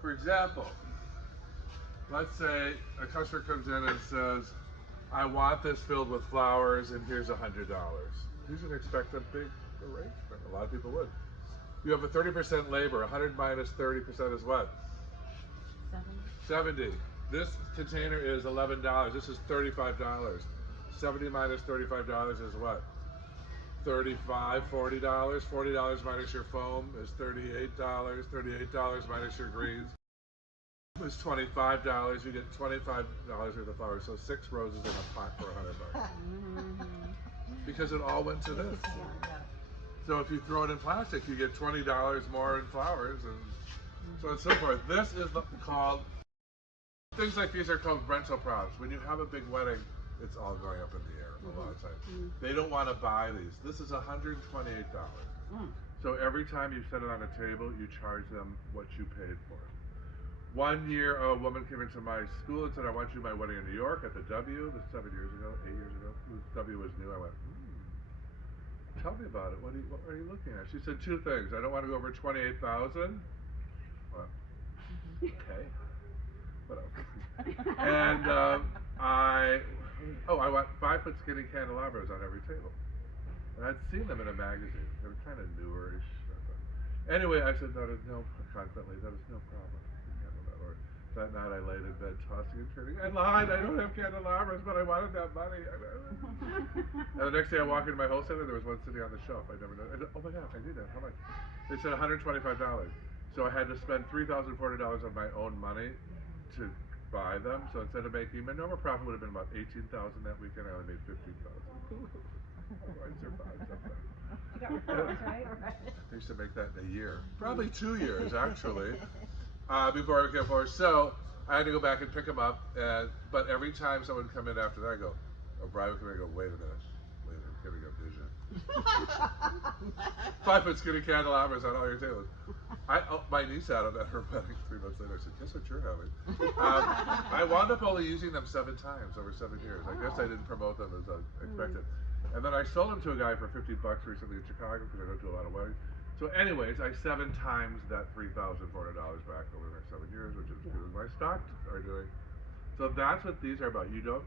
For example, let's say a customer comes in and says, I want this filled with flowers and here's $100. He's going to expect a big arrangement. A lot of people would. You have a 30% labor. 100 minus 30% is what? 70. This container is $11. This is $35. 70 minus $35 is what? $35, $40. $40 minus your foam is $38. $38 minus your greens is $25. You get $25 worth of flowers. So 6 roses in a pot for $100. Because it all went to this. So if you throw it in plastic, you get $20 more in flowers, and so on and so forth. This is called, things like these are called rental products. When you have a big wedding, it's all going up in the air a lot of times. They don't want to buy these. This is $128. So every time you set it on a table, you charge them what you paid for it. One year, a woman came into my school and said, I want you to do my wedding in New York at the W. This is 7 years ago, 8 years ago. The W was new. I went, tell me about it. What are you looking at? She said 2 things. I don't want to go over 28,000. Well, okay. Whatever. And I want 5-foot skinny candelabras on every table. And I'd seen them in a magazine. They were kind of newerish. Anyway, I said, confidently, that is no problem. You can handle that. Or that night I laid in bed tossing and turning. I lied, I don't have candelabras, but I wanted that money. And the next day I walk into my wholesaler, there was one sitting on the shelf. I never know. I said, oh my God, I need that. How much? They said $125. So I had to spend $3,400 on my own money to buy them. So instead of making, my normal profit would have been about $18,000 that weekend. I only made $15,000. I survived something. I used to make that in a year, probably 2 years actually, before I came forward. So I had to go back and pick them up, but every time someone would come in after that, I go, or Brian would come in and go, wait a minute, I'm getting a vision. 5-foot skinny candelabras on all your tables. My niece had them at her wedding 3 months later. I said, guess what you're having? I wound up only using them 7 times over 7 years. I guess I didn't promote them as I expected. And then I sold them to a guy for $50 recently in Chicago because I go to a lot of weddings. So anyways, I 7 times that $3,400 back over the next 7 years, which is as good as my stocks are doing. So that's what these are about. You don't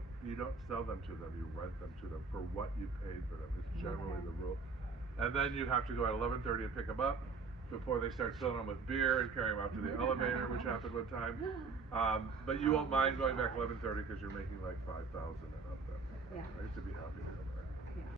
sell them to them, you rent them to them for what you paid for them. It's generally the rule. And then you have to go at 11:30 and pick them up before they start filling them with beer and carrying them out to the elevator, which happened one time. But you won't mind going back 11:30 because you're making like $5,000 of them. I used to be happy to go back.